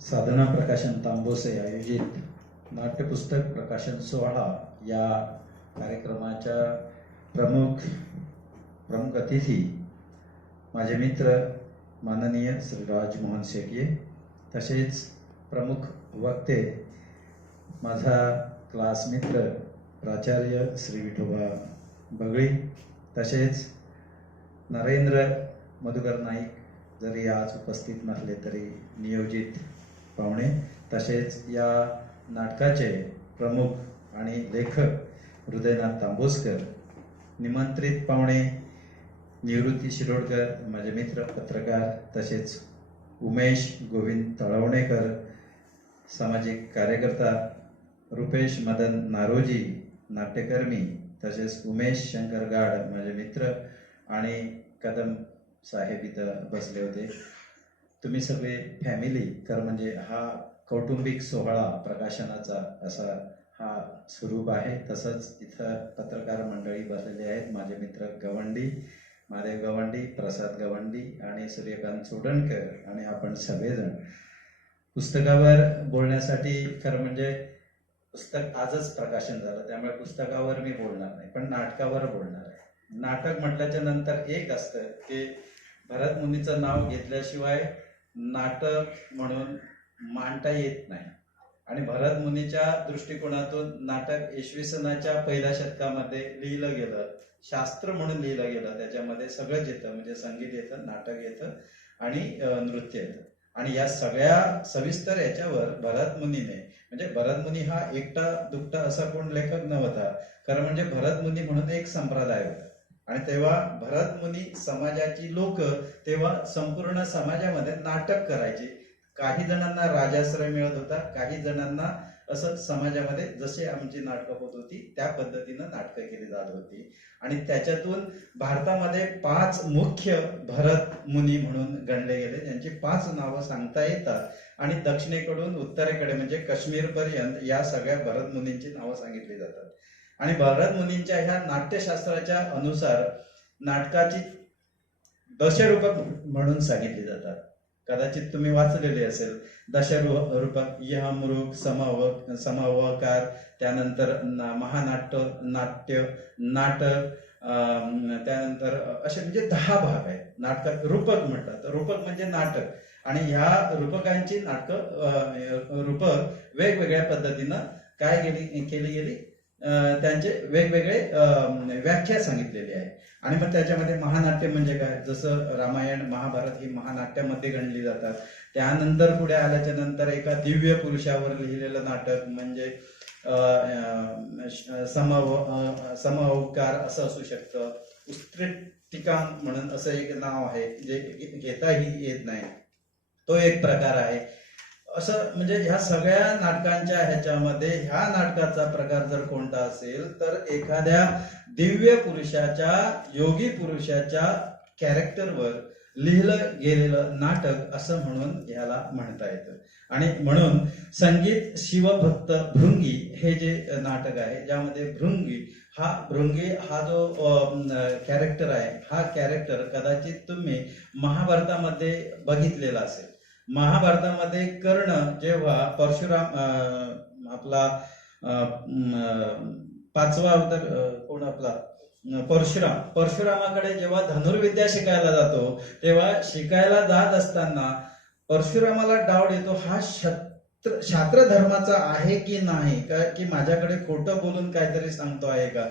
साधना प्रकाशन तांबोसे आयोजित नाट्यपुस्तक प्रकाशन सोहळा या कार्यक्रमाच्या प्रमुख प्रमुख अतिथी माझे मित्र माननीय श्री राजमोहन शेटये तसेच प्रमुख वक्ते माझा क्लास मित्र प्राचार्य श्री विठोबा बगळी तसेच नरेंद्र मधुकर नाईक जरी आज उपस्थित नसले तरी नियोजित पाहुणे तसेच या नाटकाचे प्रमुख आणि लेखक हृदयनाथ तांबोसकर निमंत्रित पाहुणे निवृत्ती शिरोडकर माझे मित्र पत्रकार तसेच उमेश गोविंद तळवणेकर सामाजिक कार्यकर्ता रुपेश मदन नारोजी नाट्यकर्मी तसेच उमेश शंकर गाड माझे मित्र आणि कदम साहेब इथं बसले होते. तुम्ही सगळे फॅमिली तर म्हणजे हा कौटुंबिक सोहळा प्रकाशनाचा असा हा स्वरूप आहे. तसंच इथं पत्रकार मंडळी बसलेली आहेत. माझे मित्र गवंडी महादेव गवंडी प्रसाद गवंडी आणि सूर्यकांत चोडणकर आणि आपण सगळेजण. पुस्तकावर बोलण्यासाठी खरं म्हणजे पुस्तक आजच प्रकाशन झालं. त्यामुळे पुस्तकावर मी बोलणार नाही पण नाटकावर बोलणार नाटक म्हटल्याच्या नंतर एक असतं की भरत मुनीचं नाव घेतल्याशिवाय नाटक म्हणून मांडता येत नाही. आणि भरत मुनीच्या दृष्टिकोनातून नाटक इसवी सनाच्या पहिल्या शतकामध्ये लिहिलं गेलं. शास्त्र म्हणून लिहिलं गेलं. त्याच्यामध्ये सगळंच येतं. म्हणजे संगीत येतं नाटक येतं आणि नृत्य येतं. आणि या सगळ्या सविस्तर याच्यावर भरत मुनीने म्हणजे भरत मुनी हा एकटा दुकटा असा कोण लेखक नव्हता. खरं म्हणजे भरत मुनी म्हणून एक संप्रदाय होता. आणि तेव्हा भरत मुनी समाजाची लोक तेव्हा संपूर्ण समाजामध्ये नाटक करायची. काही जणांना राजाश्रय मिळत होता काही जणांना असं समाजामध्ये जसे आमची नाटकं होत होती त्या पद्धतीनं नाटकं केली जात होती. आणि त्याच्यातून भारतामध्ये पाच मुख्य भरत मुनी म्हणून गणले गेले ज्यांची पाच नावं सांगता येतात. आणि दक्षिणेकडून उत्तरेकडे म्हणजे काश्मीरपर्यंत या सगळ्या भरत मुनींची नावं सांगितली जातात. आणि भरत मुनींच्या ह्या नाट्यशास्त्राच्या अनुसार नाटकाची दशरूपक म्हणून सांगितली जातात. कदाचित तुम्ही वाचलेले असेल. दशरू रूपक यमरूप समव समावकार त्यानंतर महानाट्य नाट्य नाटक त्यानंतर असे म्हणजे दहा भाग आहेत. नाटकात रूपक म्हणतात. रूपक म्हणजे नाटक. आणि ह्या रूपकांची नाटकं रूपक वेगवेगळ्या पद्धतीनं काय गेली केली गेली? त्यांचे वेगवेगळे व्याख्या सांगितलेली आहे. आणि मग त्याच्यामध्ये महानाट्य म्हणजे काय? जसं रामायण महाभारत ही महानाट्यामध्ये गणली जातात. त्यानंतर पुढे आल्याच्यानंतर एका दिव्य पुरुषावर लिहिलेलं नाटक म्हणजे अं, अं, समअवकार असं असू शकतं. उस्त्रिटिका म्हणून असं एक नाव आहे जे घेताही येत नाही. तो एक प्रकार आहे. असं म्हणजे ह्या सगळ्या नाटकांच्या ह्याच्यामध्ये ह्या नाटकाचा प्रकार जर कोणता असेल तर एखाद्या दिव्य पुरुषाच्या योगी पुरुषाच्या कॅरेक्टरवर लिहिलं गेलेलं नाटक असं म्हणून ह्याला म्हणता येतं. आणि म्हणून संगीत शिवभक्त भृंगी हे जे नाटक आहे ज्यामध्ये भृंगी हा भृंगी हा जो कॅरेक्टर आहे हा कॅरेक्टर कदाचित तुम्ही महाभारतामध्ये बघितलेला असेल. महाभारतामध्ये कर्ण जेव्हा परशुराम आपला पाचवा अवतार कोण आपला? परशुराम. परशुरामाकडे जेव्हा धनुर्विद्या शिकायला जातो तेव्हा शिकायला जात असताना परशुरामाला डाऊट येतो हा शत्र शास्त्र धर्माचा आहे की नाही? का की माझ्याकडे खोटं बोलून काहीतरी सांगतो आहे का?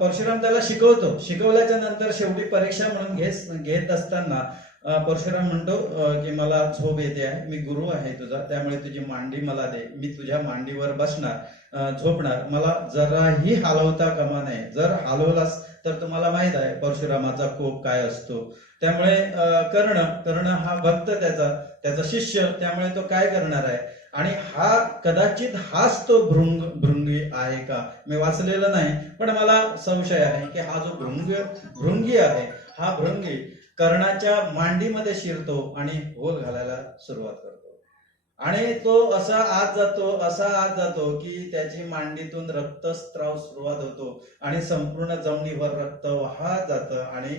परशुराम त्याला शिकवतो. शिकवल्याच्या नंतर शेवटी परीक्षा म्हणून घेत घेत असताना परशुराम म्हणतो की मला झोप येते आहे मी गुरु आहे तुझा त्यामुळे तुझी मांडी मला दे मी तुझ्या मांडीवर बसणार झोपणार. मला जराही हलवता कामा नये. जर हलवलास तर तुम्हाला माहीत आहे परशुरामाचा कोप काय असतो. त्यामुळे कर्ण कर्ण हा भक्त त्याचा त्याचा शिष्य त्यामुळे तो काय करणार आहे? आणि हा कदाचित हाच तो भृंग भृंगी आहे का? मी वाचलेलं नाही पण मला संशय आहे की हा जो भृंग भृंगी आहे हा भृंगी कर्णाच्या मांडीमध्ये शिरतो आणि होल घालायला सुरुवात करतो. आणि तो असा आत जातो असा आत जातो की त्याची मांडीतून रक्तस्त्राव सुरुवात होतो आणि संपूर्ण जमिनीवर रक्त वाहत जातं आणि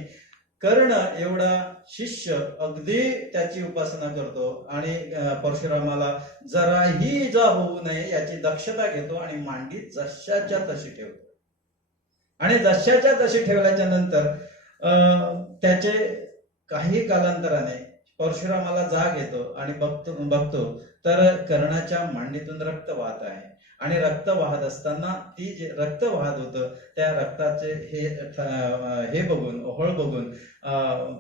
कर्ण एवढा शिष्य अगदी त्याची उपासना करतो आणि परशुरामाला जराही इजा होऊ नये याची दक्षता घेतो आणि मांडी जशाच्या तशी ठेवतो. आणि जशाच्या तशी ठेवल्याच्या नंतर अं, त्याचे काही कालांतराने परशुरामाला जाग येतो आणि बघतो बघतो तर कर्णाच्या मांडीतून रक्त वाहत आहे. आणि रक्त वाहत असताना ती जे रक्त वाहत होतं त्या रक्ताचे हे हे बघून ओहळ बघून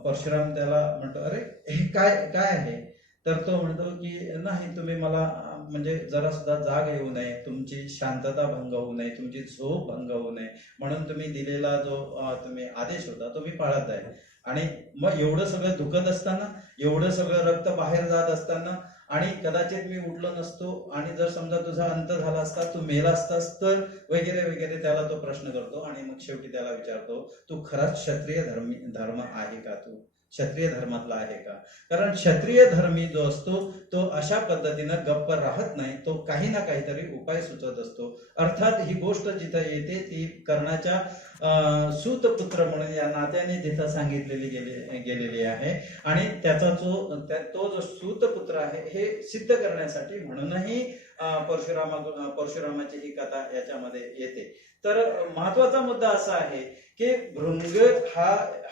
परशुराम त्याला म्हणतो अरे हे काय काय आहे? तर तो म्हणतो की नाही तुम्ही मला म्हणजे जरा सुद्धा जाग येऊ नये तुमची शांतता भंग होऊ नये तुमची झोप भंग होऊ नये म्हणून तुम्ही दिलेला जो तुम्ही आदेश होता तो मी पाळत आहे. आणि मग एवढं सगळं दुखत असताना एवढं सगळं रक्त बाहेर जात असताना आणि कदाचित मी उठलो नसतो आणि जर समजा तुझा अंत झाला असता तू मेला असतास तर वगैरे वगैरे त्याला तो प्रश्न करतो आणि मग शेवटी त्याला विचारतो तू खराच क्षत्रिय धर्मी धर्म आहे का तू? क्षत्रिय धर्मातला आहे का? कारण क्षत्रिय धर्मी जो असतो तो अशा पद्धतीनं गप्प राहत नाही. तो काही ना काहीतरी उपाय सुचत असतो. अर्थात ही गोष्ट जिथं येते ती कर्णाच्या सूतपुत्र म्हणून या नात्याने तिथं सांगितलेली गेली गेलेली आहे. आणि त्याचा जो तो जो सूतपुत्र आहे हे सिद्ध करण्यासाठी म्हणूनही परशुरामा परशुरामाची ही कथा याच्यामध्ये येते. तर महत्त्वाचा मुद्दा असा आहे की भृंग हा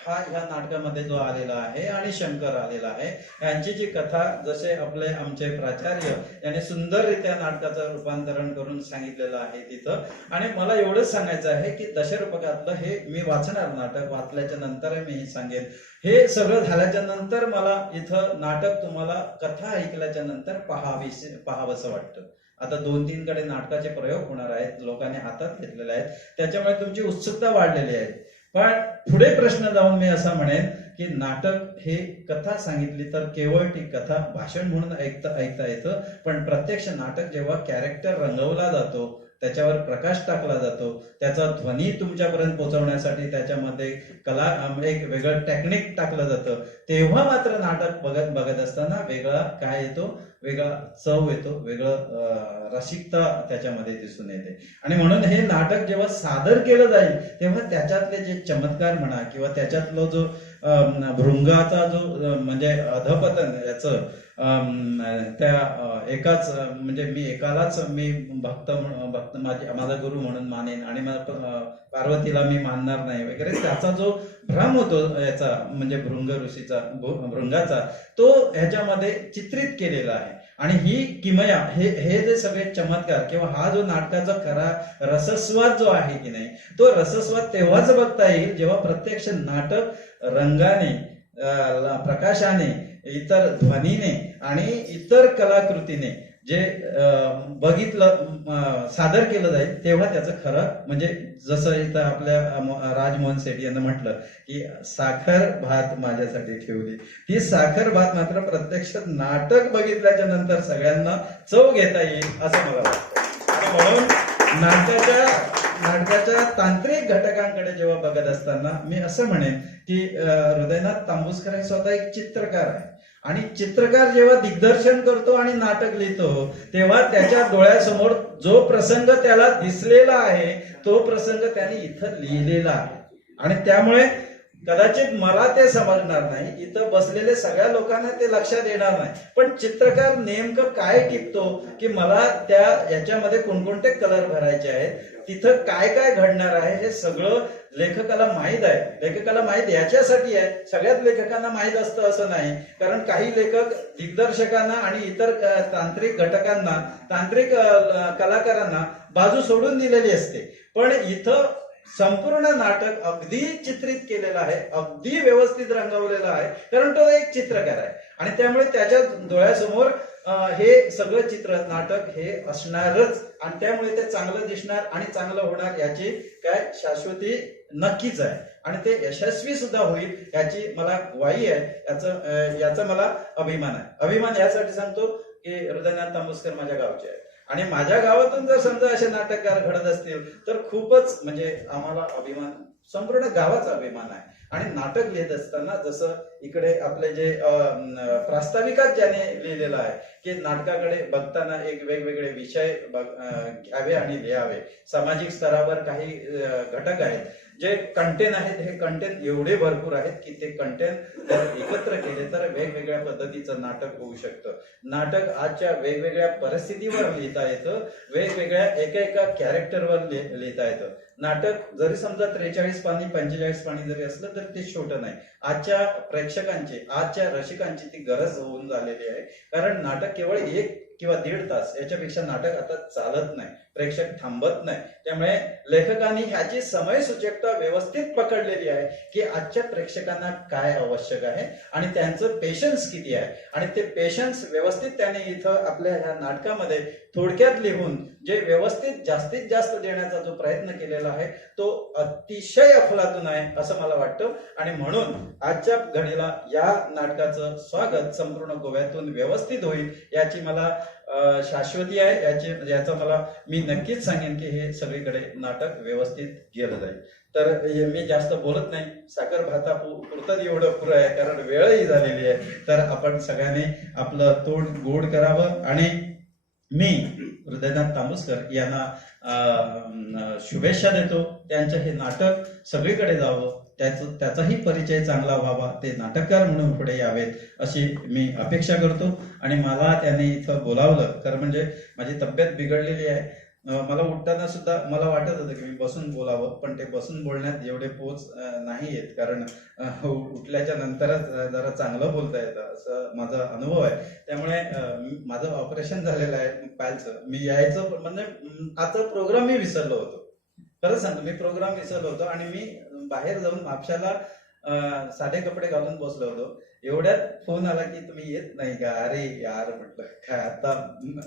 हा ह्या नाटकामध्ये जो आलेला आहे आणि शंकर आलेला आहे यांची जी कथा जसे आपले आमचे प्राचार्य यांनी सुंदररित्या नाटकाचं रूपांतरण करून सांगितलेलं आहे तिथं. आणि मला एवढंच सांगायचं आहे की आता हे मी वाचणार नाटक वाचल्याच्या नंतर मी हे सांगेन. हे सगळं झाल्याच्यानंतर मला इथं नाटक तुम्हाला कथा ऐकल्याच्या नंतर पहावीस पहावंसं वाटतं. आता दोन तीन कडे नाटकाचे प्रयोग होणार आहेत लोकांनी हातात घेतलेले आहेत. त्याच्यामुळे तुमची उत्सुकता वाढलेली आहे. पण पुढे प्रश्न जाऊन मी असं म्हणेन की नाटक हे कथा सांगितली तर केवळ ती कथा भाषण म्हणून ऐकता ऐकता येतं. पण प्रत्यक्ष नाटक जेव्हा कॅरेक्टर रंगवला जातो त्याच्यावर प्रकाश टाकला जातो. त्याचा ध्वनी तुमच्यापर्यंत पोहोचवण्यासाठी त्याच्यामध्ये कला एक वेगळं टेक्निक टाकलं जातं. तेव्हा मात्र नाटक बघत बघत असताना वेगळा काय येतो? वेगळा चव येतो. वेगळं रसिकता त्याच्यामध्ये दिसून येते. आणि म्हणून हे नाटक जेव्हा सादर केलं जाईल तेव्हा त्याच्यातले जे चमत्कार म्हणा किंवा त्याच्यातलं जो भृंगाचा जो म्हणजे अधपतन याचं त्या एकाच म्हणजे मी एकालाच मी भक्त भक्त माझे माझा गुरु म्हणून मानेन आणि पार्वतीला मी मानणार नाही वगैरे त्याचा जो भ्रम होतो याचा म्हणजे भृंग ऋषीचा भृंगाचा तो ह्याच्यामध्ये चित्रित केलेला आहे. आणि ही किमया हे हे जे सगळे चमत्कार किंवा हा जो नाटकाचा खरा रसस्वाद जो आहे की नाही तो रसस्वाद तेव्हाच बघता येईल जेव्हा प्रत्यक्ष नाटक रंगाने प्रकाशाने इतर ध्वनीने आणि इतर कलाकृतीने जे बघितलं सादर केलं जाईल तेव्हा त्याचं खरं म्हणजे जसं इथं आपल्या राजमोहन सेठी यांनी म्हटलं की साखर भात माझ्यासाठी ठेवली ती साखर भात मात्र प्रत्यक्ष नाटक बघितल्याच्या नंतर सगळ्यांना चव घेता येईल असं मला वाटतं. म्हणून नाटकाच्या नाटकाच्या तांत्रिक घटकांकडे जेव्हा बघत असताना मी असं म्हणेन की हृदयनाथ तांबूसकर हे स्वतः एक चित्रकार आहे. आणि चित्रकार जेव्हा दिग्दर्शन करतो आणि नाटक लिहितो तेव्हा त्याच्या डोळ्यासमोर जो प्रसंग त्याला दिसलेला आहे तो प्रसंग त्याने इथं लिहिलेला आहे. आणि त्यामुळे कदाचित मला ते समजणार नाही. इथं बसलेले सगळ्या लोकांना ते लक्षात येणार नाही. पण चित्रकार नेमकं काय टिपतो की मला त्या याच्यामध्ये कोणकोणते कलर भरायचे आहेत तिथं काय काय घडणार आहे हे सगळं लेखकाला माहीत आहे. लेखकाला माहीत याच्यासाठी आहे. सगळ्याच लेखकांना माहीत असतं असं नाही. कारण काही लेखक दिग्दर्शकांना आणि इतर तांत्रिक घटकांना तांत्रिक कलाकारांना बाजू सोडून दिलेली असते. पण इथं संपूर्ण नाटक अगदी चित्रित केलेलं आहे अगदी व्यवस्थित रंगवलेलं आहे कारण तो एक चित्रकार आहे. आणि त्यामुळे त्याच्या डोळ्यासमोर हे सगळं चित्र नाटक हे असणारच. आणि त्यामुळे ते चांगलं दिसणार आणि चांगलं होणार याची काय शाश्वती नक्कीच आहे. आणि ते यशस्वी सुद्धा होईल याची मला ग्वाही आहे. याचं याचा मला अभिमान आहे. अभिमान यासाठी सांगतो की हृदयनाथ तांबुसकर माझ्या गावचे आहे आणि माझ्या गावातून जर समजा असे नाटककार घडत असतील तर खूपच म्हणजे आम्हाला अभिमान संपूर्ण गावाचा अभिमान आहे. आणि नाटक लिहित असताना जसं इकडे आपले जे प्रास्ताविकात ज्याने लिहिलेलं आहे की नाटकाकडे बघताना एक वेगवेगळे विषय घ्यावे आणि लिहावे. सामाजिक स्तरावर काही घटक आहेत. जे कंटेन आहेत हे कंटेन एवढे भरपूर आहेत की ते कंटेन जर एकत्र केले तर वेगवेगळ्या पद्धतीचं नाटक होऊ शकतं. नाटक आजच्या वेगवेगळ्या परिस्थितीवर लिहिता येतं वेगवेगळ्या एका एका कॅरेक्टरवर लिहिता येतं. नाटक जरी समजा त्रेचाळीस पाणी पंचेचाळीस पाणी जरी असलं तर ते छोटं नाही. आजच्या प्रेक्षकांची आजच्या रसिकांची ती गरज होऊन झालेली आहे. कारण नाटक केवळ एक किंवा दीड तास याच्यापेक्षा नाटक आता चालत नाही. प्रेक्षक थांबत नाही. त्यामुळे लेखकांनी ह्याची समयसूचकता व्यवस्थित पकडलेली आहे की आजच्या प्रेक्षकांना काय आवश्यक आहे आणि त्यांचं पेशन्स किती आहे. आणि ते पेशन्स व्यवस्थित त्याने इथं आपल्या ह्या नाटकामध्ये थोडक्यात लिहून जे व्यवस्थित जास्तीत जास्त देण्याचा जो प्रयत्न केलेला आहे तो अतिशय अफलातून आहे असं मला वाटतं. आणि म्हणून आजच्या घडीला या नाटकाचं स्वागत संपूर्ण गोव्यातून व्यवस्थित होईल याची मला शाश्वती आहे. याचे याचा मला मी नक्कीच सांगेन की हे सगळीकडे नाटक व्यवस्थित गेलं जाईल. तर मी जास्त बोलत नाही. साखर भाता पु- पुरतं एवढं पुरं आहे कारण वेळही झालेली आहे. तर आपण सगळ्यांनी आपलं तोंड गोड करावं आणि मी हृदयनाथ तांबुसकर यांना शुभेच्छा देतो. त्यांचं हे नाटक सगळीकडे जावं. त्याचं त्याचाही परिचय चांगला व्हावा ते नाटककार म्हणून पुढे यावेत अशी मी अपेक्षा करतो. आणि मला त्याने इथं बोलावलं कारण म्हणजे माझी तब्येत बिघडलेली आहे. मला उठताना सुद्धा मला वाटत होतं की मी बसून बोलावं पण ते बसून बोलण्यात एवढे पोच नाही आहेत कारण उठल्याच्या नंतरच जरा चांगलं बोलता येतं असं माझा अनुभव आहे. त्यामुळे माझं ऑपरेशन झालेलं आहे पायलचं मी यायचं म्हणजे आता प्रोग्राम मी विसरलो होतो. खरंच सांगतो मी प्रोग्राम विसरलो होतो आणि मी बाहेर जाऊन म्हापशाला साधे कपडे घालून बसलो होतो. एवढ्यात फोन आला की तुम्ही येत नाही का? अरे यार म्हटलं काय आता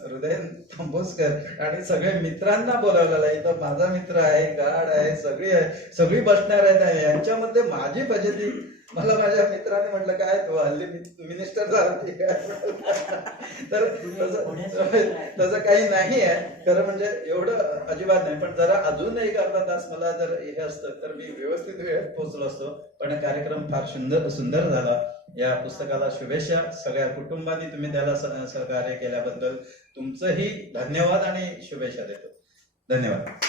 हृदय तांबोसकर आणि सगळे मित्रांना बोलावलेला आहे इथं माझा मित्र आहे गाड आहे सगळी आहे सगळी बसणार आहेत. यांच्यामध्ये माझी फजिती मला माझ्या मित्राने म्हटलं काय तू हल्ली मिनिस्टर झाला तर तसं काही नाही आहे. खरं म्हणजे एवढं अजिबात नाही. पण जरा अजून एक अर्धा तास मला जर हे असतं तर मी व्यवस्थित वेळेत पोहोचलो असतो. पण कार्यक्रम फार सुंदर सुंदर झाला. या पुस्तकाला शुभेच्छा. सगळ्या कुटुंबाने तुम्ही त्याला सहकार्य केल्याबद्दल तुमचंही धन्यवाद आणि शुभेच्छा देतो. धन्यवाद.